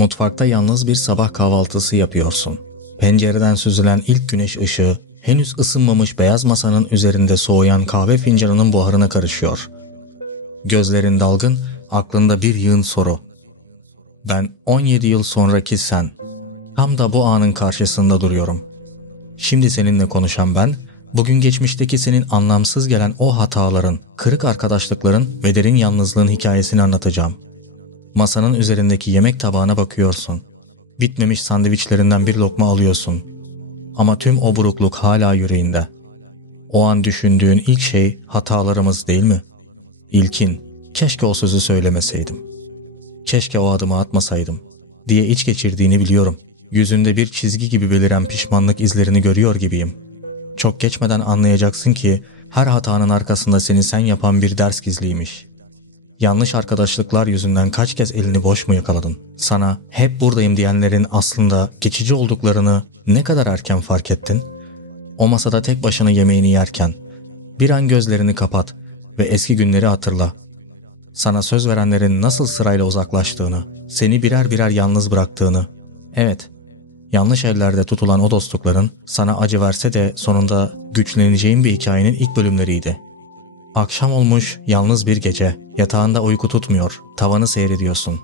Mutfakta yalnız bir sabah kahvaltısı yapıyorsun. Pencereden süzülen ilk güneş ışığı henüz ısınmamış beyaz masanın üzerinde soğuyan kahve fincanının buharına karışıyor. Gözlerin dalgın, aklında bir yığın soru. Ben 17 yıl sonraki sen. Tam da bu anın karşısında duruyorum. Şimdi seninle konuşan ben, bugün geçmişteki senin anlamsız gelen o hataların, kırık arkadaşlıkların ve derin yalnızlığın hikayesini anlatacağım. Masanın üzerindeki yemek tabağına bakıyorsun. Bitmemiş sandviçlerinden bir lokma alıyorsun. Ama tüm o burukluk hala yüreğinde. O an düşündüğün ilk şey hatalarımız değil mi? İlkin, keşke o sözü söylemeseydim. Keşke o adımı atmasaydım diye iç geçirdiğini biliyorum. Yüzünde bir çizgi gibi beliren pişmanlık izlerini görüyor gibiyim. Çok geçmeden anlayacaksın ki her hatanın arkasında seni sen yapan bir ders gizliymiş. Yanlış arkadaşlıklar yüzünden kaç kez elini boş mu yakaladın? Sana hep buradayım diyenlerin aslında geçici olduklarını ne kadar erken fark ettin? O masada tek başına yemeğini yerken bir an gözlerini kapat ve eski günleri hatırla. Sana söz verenlerin nasıl sırayla uzaklaştığını, seni birer birer yalnız bıraktığını. Evet, yanlış ellerde tutulan o dostlukların sana acı verse de sonunda güçleneceğin bir hikayenin ilk bölümleriydi. Akşam olmuş, yalnız bir gece, yatağında uyku tutmuyor, tavanı seyrediyorsun.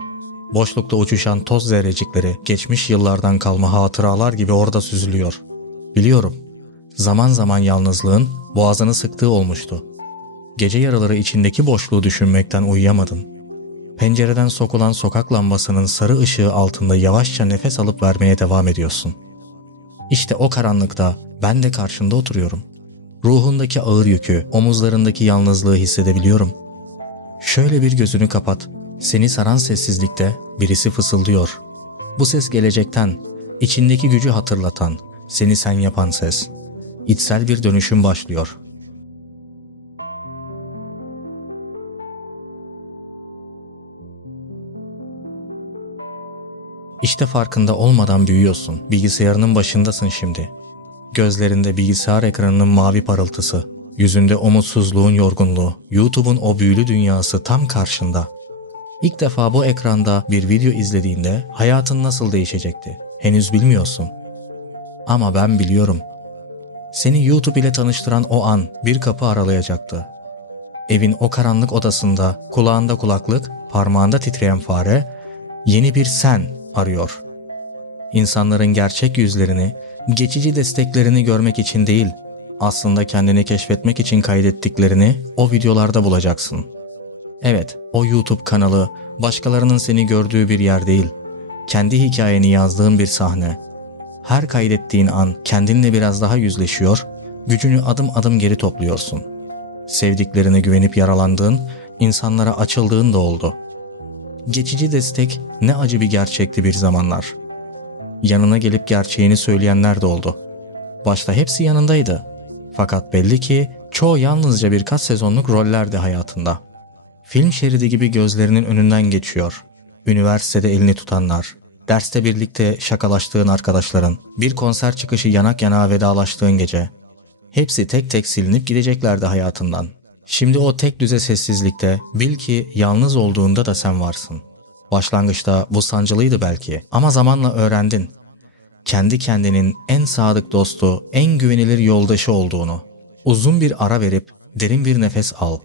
Boşlukta uçuşan toz zerrecikleri geçmiş yıllardan kalma hatıralar gibi orada süzülüyor. Biliyorum, zaman zaman yalnızlığın boğazını sıktığı olmuştu. Gece yarıları içindeki boşluğu düşünmekten uyuyamadın. Pencereden sokulan sokak lambasının sarı ışığı altında yavaşça nefes alıp vermeye devam ediyorsun. İşte o karanlıkta ben de karşında oturuyorum. Ruhundaki ağır yükü, omuzlarındaki yalnızlığı hissedebiliyorum. Şöyle bir gözünü kapat. Seni saran sessizlikte birisi fısıldıyor. Bu ses gelecekten, içindeki gücü hatırlatan, seni sen yapan ses. İçsel bir dönüşüm başlıyor. İşte farkında olmadan büyüyorsun. Bilgisayarının başındasın şimdi. Gözlerinde bilgisayar ekranının mavi parıltısı, yüzünde umutsuzluğun yorgunluğu, YouTube'un o büyülü dünyası tam karşında. İlk defa bu ekranda bir video izlediğinde hayatın nasıl değişecekti? Henüz bilmiyorsun. Ama ben biliyorum. Seni YouTube ile tanıştıran o an bir kapı aralayacaktı. Evin o karanlık odasında, kulağında kulaklık, parmağında titreyen fare, yeni bir sen arıyor. İnsanların gerçek yüzlerini, geçici desteklerini görmek için değil, aslında kendini keşfetmek için kaydettiklerini o videolarda bulacaksın. Evet, o YouTube kanalı başkalarının seni gördüğü bir yer değil, kendi hikayeni yazdığın bir sahne. Her kaydettiğin an kendinle biraz daha yüzleşiyor, gücünü adım adım geri topluyorsun. Sevdiklerine güvenip yaralandığın, insanlara açıldığın da oldu. Geçici destek ne acı bir gerçekti bir zamanlar. Yanına gelip gerçeğini söyleyenler de oldu. Başta hepsi yanındaydı. Fakat belli ki çoğu yalnızca birkaç sezonluk rollerdi hayatında. Film şeridi gibi gözlerinin önünden geçiyor. Üniversitede elini tutanlar, derste birlikte şakalaştığın arkadaşların, bir konser çıkışı yanak yanağa vedalaştığın gece. Hepsi tek tek silinip gideceklerdi hayatından. Şimdi o tek düze sessizlikte bil ki yalnız olduğunda da sen varsın. Başlangıçta bu sancılıydı belki ama zamanla öğrendin. Kendi kendinin en sadık dostu, en güvenilir yoldaşı olduğunu. Uzun bir ara verip derin bir nefes al.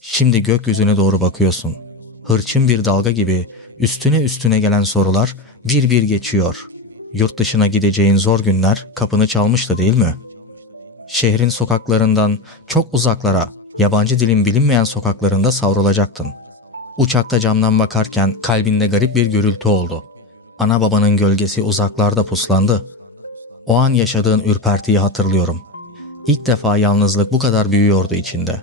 Şimdi gökyüzüne doğru bakıyorsun. Hırçın bir dalga gibi üstüne üstüne gelen sorular bir bir geçiyor. Yurt dışına gideceğin zor günler kapını çalmıştı değil mi? Şehrin sokaklarından çok uzaklara, yabancı dilin bilinmeyen sokaklarında savrulacaktın. Uçakta camdan bakarken kalbinde garip bir gürültü oldu. Ana babanın gölgesi uzaklarda puslandı. O an yaşadığın ürpertiyi hatırlıyorum. İlk defa yalnızlık bu kadar büyüyordu içinde.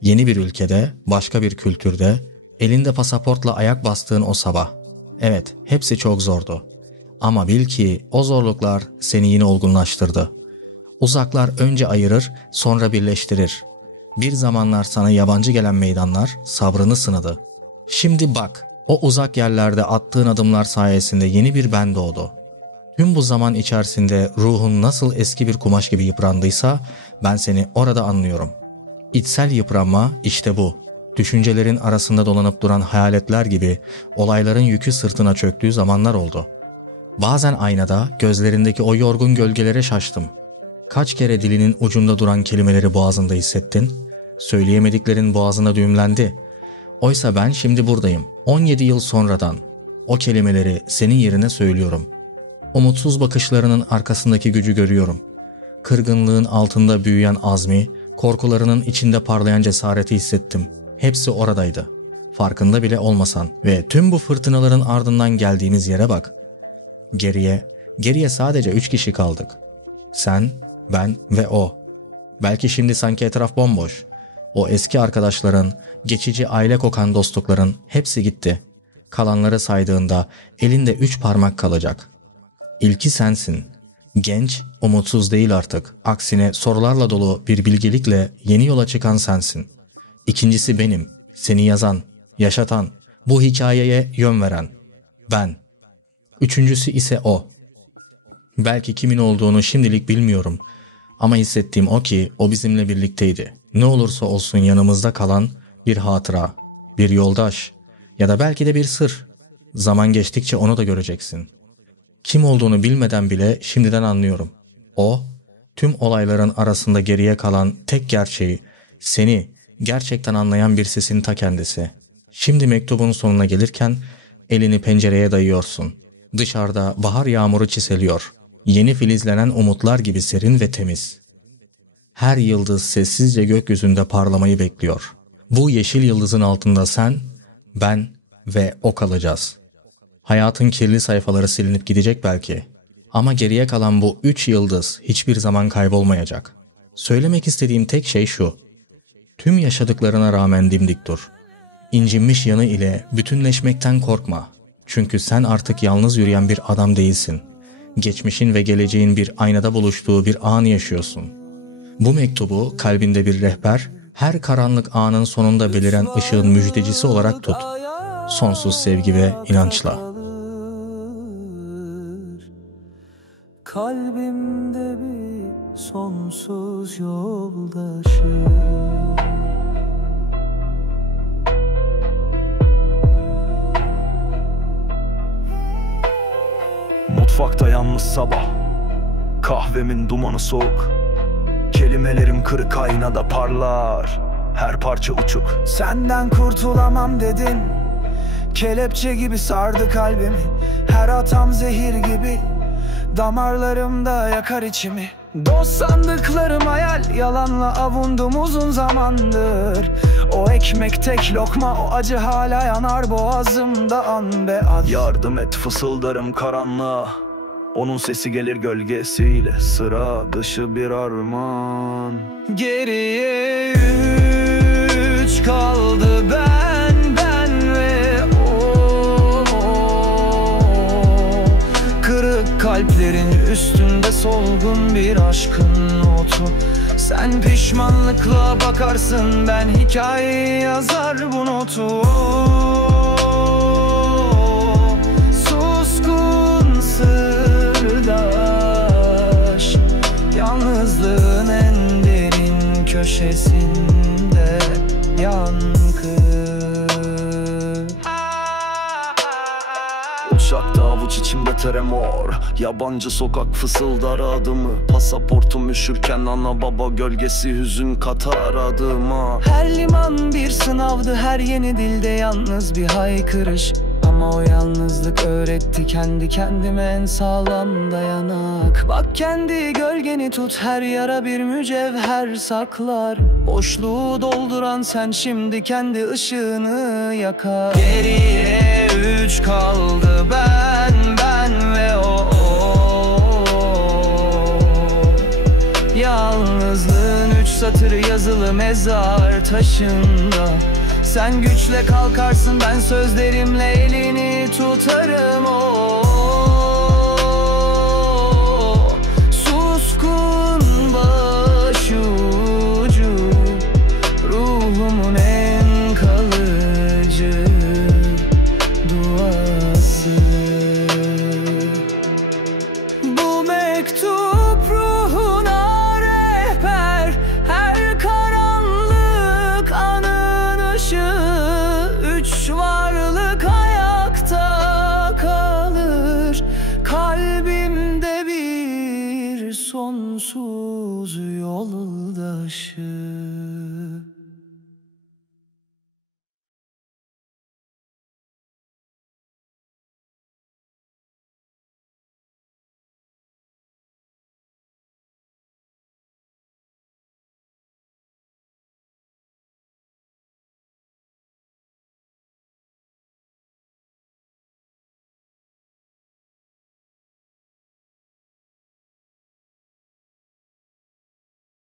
Yeni bir ülkede, başka bir kültürde, elinde pasaportla ayak bastığın o sabah. Evet, hepsi çok zordu. Ama bil ki o zorluklar seni yine olgunlaştırdı. Uzaklar önce ayırır, sonra birleştirir. Bir zamanlar sana yabancı gelen meydanlar sabrını sınadı. Şimdi bak, o uzak yerlerde attığın adımlar sayesinde yeni bir ben doğdu. Tüm bu zaman içerisinde ruhun nasıl eski bir kumaş gibi yıprandıysa ben seni orada anlıyorum. İçsel yıpranma işte bu. Düşüncelerin arasında dolanıp duran hayaletler gibi olayların yükü sırtına çöktüğü zamanlar oldu. Bazen aynada gözlerindeki o yorgun gölgelere şaştım. Kaç kere dilinin ucunda duran kelimeleri boğazında hissettin? Söyleyemediklerin boğazına düğümlendi. Oysa ben şimdi buradayım. 17 yıl sonradan o kelimeleri senin yerine söylüyorum. Umutsuz bakışlarının arkasındaki gücü görüyorum. Kırgınlığın altında büyüyen azmi, korkularının içinde parlayan cesareti hissettim. Hepsi oradaydı. Farkında bile olmasan ve tüm bu fırtınaların ardından geldiğimiz yere bak. Geriye sadece 3 kişi kaldık. Sen, ben ve o. Belki şimdi sanki etraf bomboş. O eski arkadaşların, geçici aile kokan dostlukların hepsi gitti. Kalanları saydığında elinde 3 parmak kalacak. İlki sensin. Genç, umutsuz değil artık. Aksine sorularla dolu bir bilgelikle yeni yola çıkan sensin. İkincisi benim. Seni yazan, yaşatan, bu hikayeye yön veren. Ben. Üçüncüsü ise o. Belki kimin olduğunu şimdilik bilmiyorum. Ama hissettiğim o ki o bizimle birlikteydi. Ne olursa olsun yanımızda kalan bir hatıra, bir yoldaş ya da belki de bir sır. Zaman geçtikçe onu da göreceksin. Kim olduğunu bilmeden bile şimdiden anlıyorum. O, tüm olayların arasında geriye kalan tek gerçeği, seni gerçekten anlayan bir sesin ta kendisi. Şimdi mektubun sonuna gelirken elini pencereye dayıyorsun. Dışarıda bahar yağmuru çiseliyor. Yeni filizlenen umutlar gibi serin ve temiz. Her yıldız sessizce gökyüzünde parlamayı bekliyor. Bu yeşil yıldızın altında sen, ben ve o kalacağız. Hayatın kirli sayfaları silinip gidecek belki. Ama geriye kalan bu 3 yıldız hiçbir zaman kaybolmayacak. Söylemek istediğim tek şey şu. Tüm yaşadıklarına rağmen dimdik dur. İncinmiş yanı ile bütünleşmekten korkma. Çünkü sen artık yalnız yürüyen bir adam değilsin. Geçmişin ve geleceğin bir aynada buluştuğu bir an yaşıyorsun. Bu mektubu kalbinde bir rehber, her karanlık anın sonunda beliren ışığın müjdecisi olarak tut. Sonsuz sevgi ve inançla. Kalbimde bir sonsuz yoldaşım. Mutfakta yalnız sabah, kahvemin dumanı soğuk. Kelimelerim kırık aynada parlar, her parça uçuk. Senden kurtulamam dedin, kelepçe gibi sardı kalbimi. Her hatam zehir gibi, damarlarımda yakar içimi. Dost sandıklarım hayal, yalanla avundum uzun zamandır. O ekmek tek lokma, o acı hala yanar boğazımda an be an. Yardım et fısıldarım karanlığa, onun sesi gelir gölgesiyle. Sıra dışı bir armağan. Geriye 3 kaldı, ben ve o. Kırık kalplerin üstünde solgun bir aşkın notu. Sen pişmanlıkla bakarsın, ben hikaye yazar bu notu. Suskun sırdaş, yalnızlığın en derin köşesinde yankı. Uçakta avuç içimde tremor, yabancı sokak fısıldar adımı. Pasaportum üşürken ana baba gölgesi hüzün katar adıma. Her liman bir sınavdı, her yeni dilde yalnız bir haykırış. Ama o yalnızlık öğretti kendi kendime en sağlam dayanak. Bak kendi gölgeni tut, her yara bir mücevher saklar. Boşluğu dolduran sen şimdi kendi ışığını yakar. Geriye 3 kaldı, ben ve o. Yalnızlığın 3 satır yazılı mezar taşında. Sen güçle kalkarsın, ben sözlerimle elini tutarım o. Suskun başucu, ruhumun en kalıcı duası. Bu mektup ruhuna rehber, her karanlık anın ışığı. Şu varlık ayakta kalır, kalbimde bir sonsuz yoldaşı.